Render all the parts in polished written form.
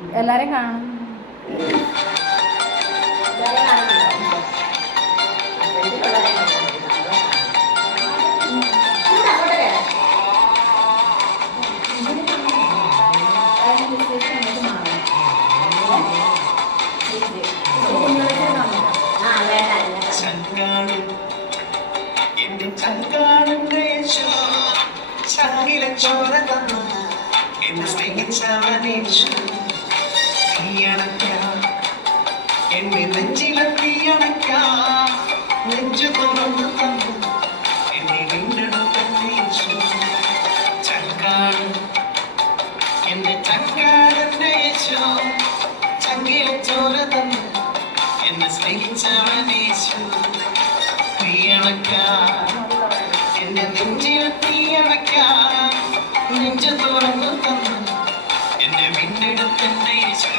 എല്ലാരും കാണും. ചോര തന്നു എന്നെ സ്നേഹിച്ചവനേശു തീയണയ്ക്കാം എന്നെ നെഞ്ചിലെ തീയണയ്ക്കാം നെഞ്ചു തുറന്നു തന്നു എന്നെ വീണ്ടെടുത്തന്നേശു ചങ്കാണ് എന്റെ ചങ്കാരന്റെ യേശു ചങ്കിലെ ചോര തന്നു എന്നെ സ്നേഹിച്ചവനേശു തീയണയ്ക്കാം എന്റെ നെഞ്ചിലെ തീയണയ്ക്കാം നെഞ്ചു തുറന്നു തന്നു എന്നെ വീണ്ടെടുത്തന്റെ യേശു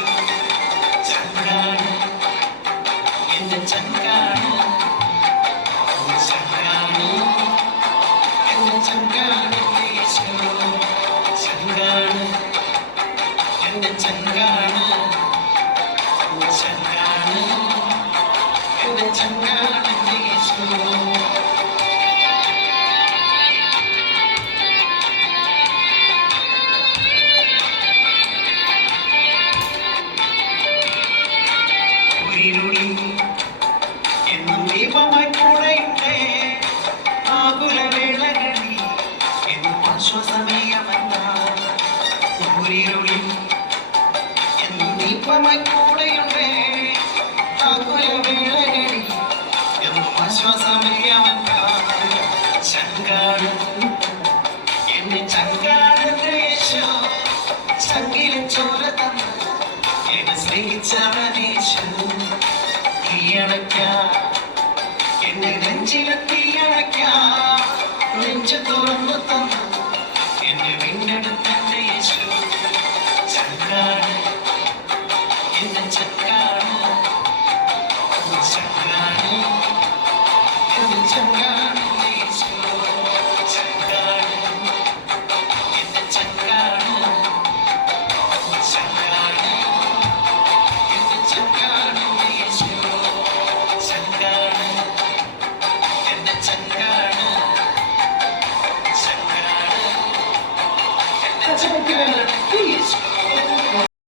ചങ്കാണ് എന്റെ ചങ്കാണ് ചങ്കാണ് എന്റെ ചങ്കാണ് യേശു ചങ്കാണ് എന്റെ ചങ്കാണ് ചങ്കാണ് എന്റെ ചങ്കാണ് യേശു എന്നും ദീപമായി കൂടെയുണ്ടേ ആകുലവേളകളിൽ എന്നും ആശ്വാസമേയമല്ല ഊരിരുളിൽ എന്നും ദീപമായി കൂടെയുണ്ടേ ആകുലവേളകളിൽ എന്നും ആശ്വാസമേയമല്ല ചങ്കാണ് എന്നെ ചങ്കാരന്റെ യേശു ചങ്കിലെ ചോര തന്നു എന്നെ സ്നേഹിച്ചവനേശു തീയണയ്ക്കാം എന്നെ നെഞ്ചിലെ തീയണയ്ക്കാം നെഞ്ചു തുറന്നു തന്നു എന്നെ വീണ്ടെടുത്തന്റെ യേശു ചങ്കാണ് എന്റെ ചങ്കാണ് ചങ്കാണ് എന്റെ ചങ്കാണ്